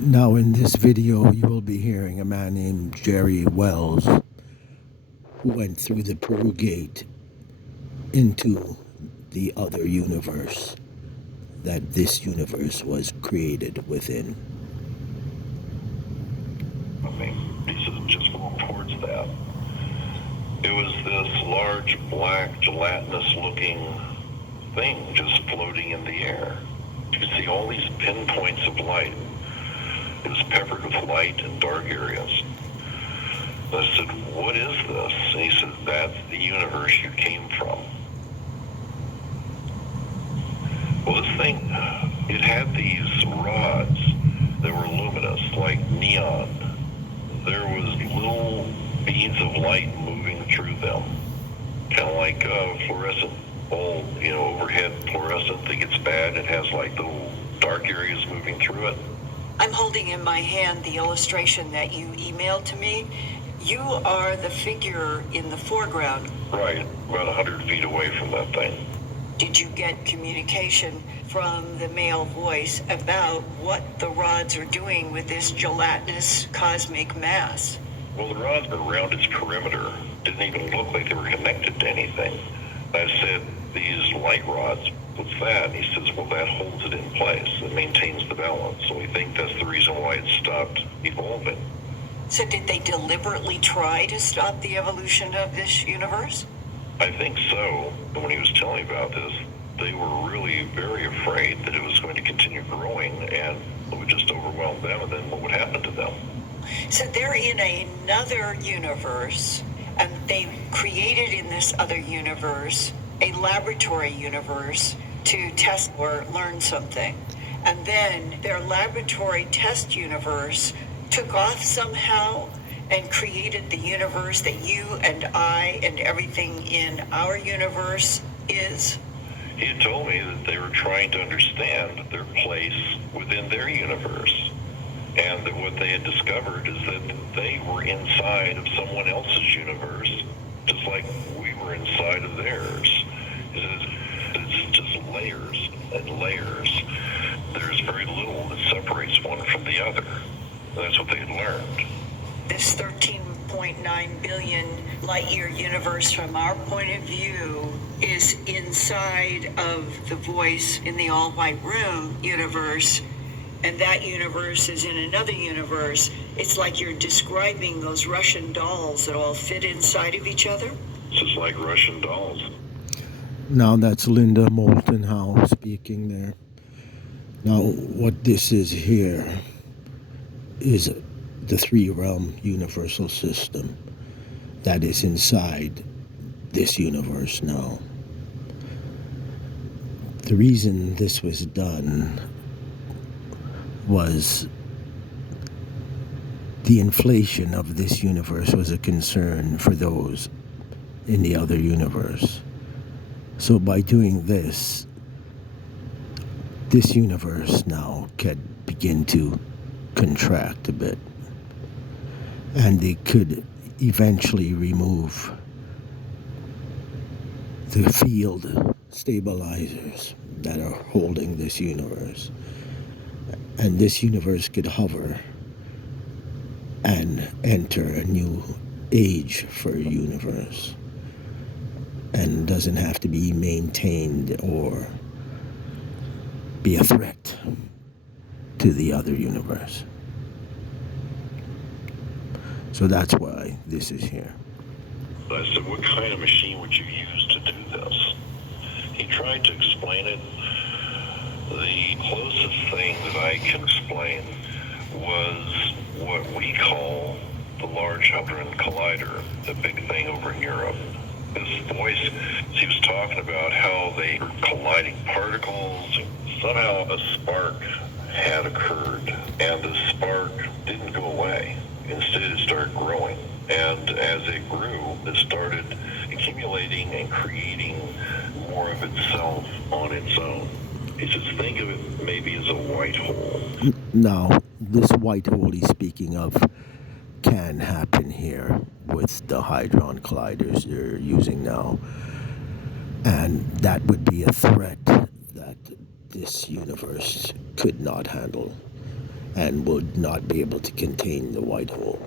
Now, in this video, you will be hearing a man named Jerry Wells who went through the Peru Gate into the other universe that this universe was created within. Pieces just moved towards that. It was this large, black, gelatinous-looking thing just floating in the air. You could see all these pinpoints of light. It was peppered with light in dark areas. I said, "What is this?" And he said, "That's the universe you came from." Well, this thing, it had these rods that were luminous, like neon. There was little beads of light moving through them, kind of like fluorescent bulb, overhead fluorescent that gets bad. It has like little dark areas moving through it. I'm holding in my hand the illustration that you emailed to me. You are the figure in the foreground. Right, about 100 feet away from that thing. Did you get communication from the male voice about what the rods are doing with this gelatinous cosmic mass? Well, the rods were around its perimeter. Didn't even look like they were connected to anything. I said, "These light rods, what's that?" And he says, "Well, that holds it in place. It maintains the balance. So we think that's the reason why it stopped evolving." So did they deliberately try to stop the evolution of this universe? I think so. When he was telling me about this, they were really very afraid that it was going to continue growing and it would just overwhelm them, and then what would happen to them? So they're in another universe, and they created in this other universe a laboratory universe to test or learn something. And then their laboratory test universe took off somehow and created the universe that you and I and everything in our universe is. He had told me that they were trying to understand their place within their universe, and that what they had discovered is that they were inside of someone else's universe, just like we were inside of theirs. It's just layers and layers. There's very little that separates one from the other. That's what they had learned. This 13.9 billion light-year universe, from our point of view, is inside of the voice in the all-white room universe, and that universe is in another universe. It's like you're describing those Russian dolls that all fit inside of each other. It's just like Russian dolls. Now, that's Linda Moulton Howe speaking there. Now, what this is here is the three-realm universal system that is inside this universe now. The reason this was done was the inflation of this universe was a concern for those in the other universe. So by doing this universe now can begin to contract a bit, and they could eventually remove the field stabilizers that are holding this universe, and this universe could hover and enter a new age for a universe, and doesn't have to be maintained or be a threat to the other universe. So that's why this is here. I said, "What kind of machine would you use to do this?" He tried to explain it. The closest thing that I can explain was what we call the Large Hadron Collider, the big thing over in Europe. This voice, he was talking about how they were colliding particles. Somehow a spark had occurred, and the spark didn't go away. Instead, it started growing. And as it grew, it started accumulating and creating more of itself on its own. He says, think of it maybe as a white hole. Now, this white hole he's speaking of can happen here with the Hadron Colliders they're using now. And that would be a threat that this universe could not handle. and would not be able to contain the white hole.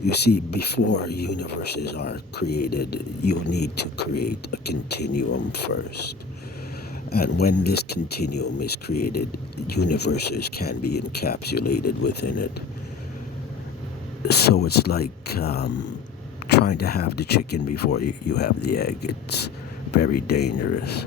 You see, before universes are created, you need to create a continuum first. And when this continuum is created, universes can be encapsulated within it. So it's like trying to have the chicken before you have the egg. It's very dangerous.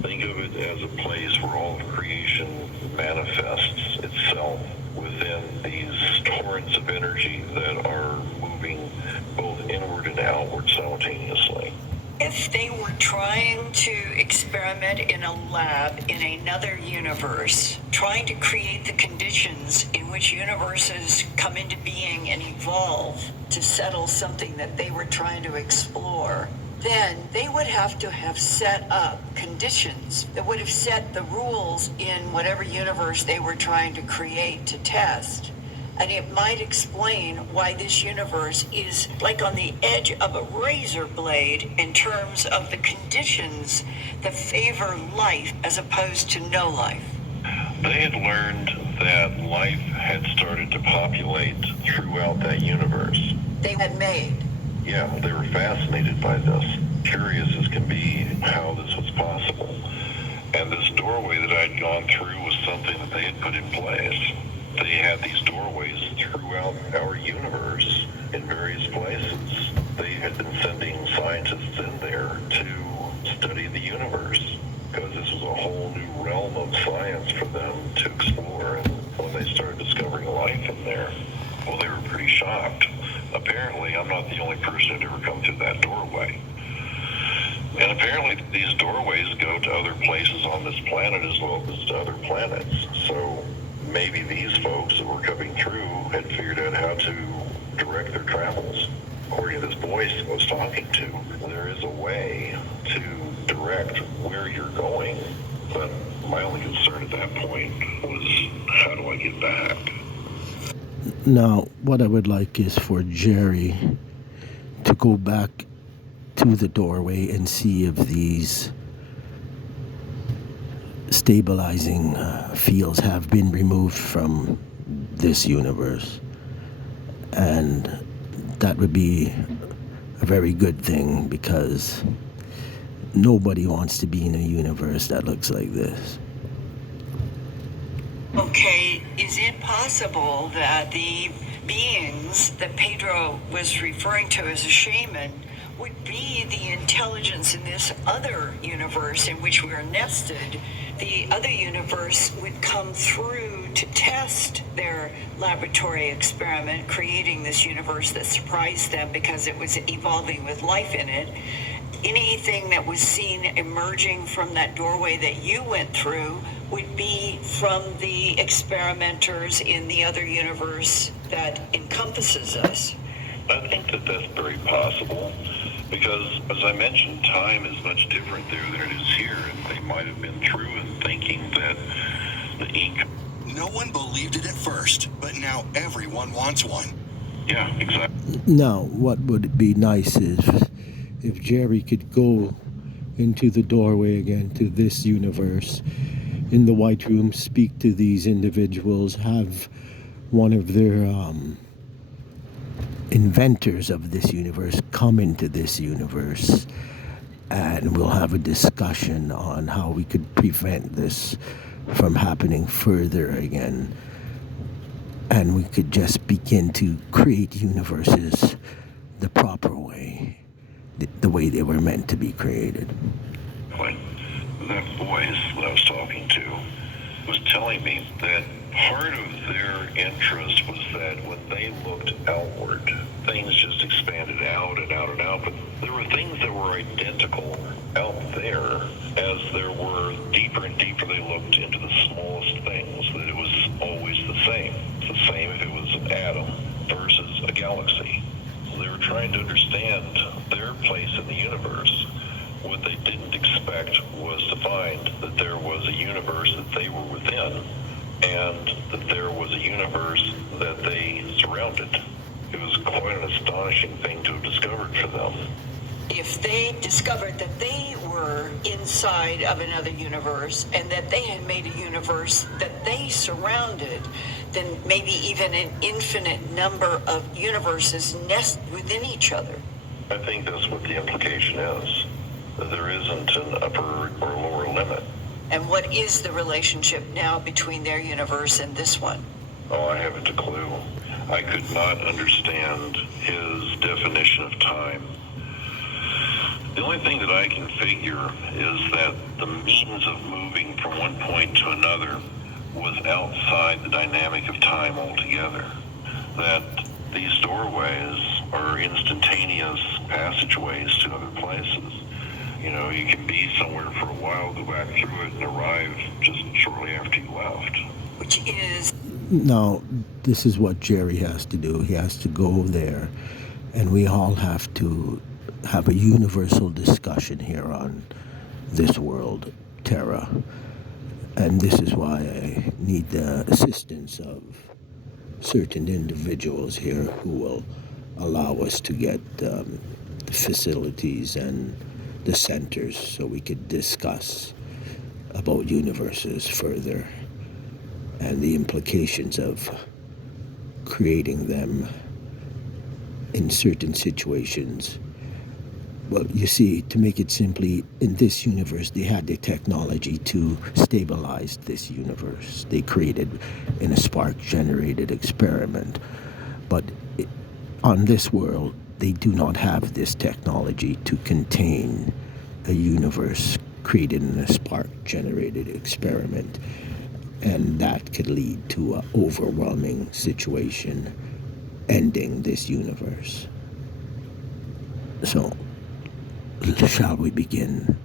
Think of it as a place where all of creation manifests itself within these torrents of energy that are moving both inward and outward simultaneously. If they were trying to experiment in a lab in another universe, trying to create the conditions in which universes come into being and evolve to settle something that they were trying to explore, then they would have to have set up conditions that would have set the rules in whatever universe they were trying to create to test. And it might explain why this universe is like on the edge of a razor blade in terms of the conditions that favor life as opposed to no life. They had learned that life had started to populate throughout that universe. They had made. Yeah, they were fascinated by this, curious as can be how this was possible. And this doorway that I'd gone through was something that they had put in place. They had these doorways throughout our universe in various places. They had been sending scientists in there to study the universe because this was a whole new realm of science for them to explore. And when they started discovering life in there, well, they were pretty shocked. Apparently, I'm not the only person who'd ever come through that doorway. And apparently, these doorways go to other places on this planet as well as to other planets. So maybe these folks that were coming through had figured out how to direct their travels. According to this voice I was talking to, there is a way to direct where you're going. But my only concern at that point was, how do I get back? Now, what I would like is for Jerry to go back to the doorway and see if these stabilizing fields have been removed from this universe. And that would be a very good thing because nobody wants to be in a universe that looks like this. Okay, is it possible that the beings that Pedro was referring to as a shaman would be the intelligence in this other universe in which we are nested? The other universe would come through to test their laboratory experiment, creating this universe that surprised them because it was evolving with life in it. Anything that was seen emerging from that doorway that you went through would be from the experimenters in the other universe that encompasses us. I think that that's very possible because, as I mentioned, time is much different there than it is here, and they might have been through and thinking that the ink... No one believed it at first, but now everyone wants one. Yeah, exactly. Now, what would be nice is if Jerry could go into the doorway again to this universe in the White Room, speak to these individuals, have one of their inventors of this universe come into this universe, and we'll have a discussion on how we could prevent this from happening further again. And we could just begin to create universes the proper way, the way they were meant to be created. That voice that I was talking to was telling me that part of their interest was that when they looked outward, things just expanded out and out and out, but there were things that were identical out there as there were deeper and deeper they looked into the smallest things, that it was always the same. It's the same if it was an atom versus a galaxy. They were trying to understand their place in the universe. What they didn't expect was to find that there was a universe that they were within and that there was a universe that they surrounded. It was quite an astonishing thing to have discovered for them. If they discovered that they were inside of another universe and that they had made a universe that they surrounded, then maybe even an infinite number of universes nest within each other. I think that's what the implication is, that there isn't an upper or lower limit. And what is the relationship now between their universe and this one? Oh, I haven't a clue. I could not understand his definition of time. The only thing that I can figure is that the means of moving from one point to another was outside the dynamic of time altogether. That these doorways are instantaneous passageways to other places. You know, you can be somewhere for a while, go back through it, and arrive just shortly after you left. Which is... Now, this is what Jerry has to do. He has to go there, and we all have to have a universal discussion here on this world, Terra. And this is why I need the assistance of certain individuals here who will allow us to get the facilities and the centers so we could discuss about universes further and the implications of creating them in certain situations. Well, you see, to make it simply, in this universe, they had the technology to stabilize this universe. They created in a spark-generated experiment. But on this world, they do not have this technology to contain a universe created in a spark-generated experiment. And that could lead to an overwhelming situation ending this universe. So, shall we begin?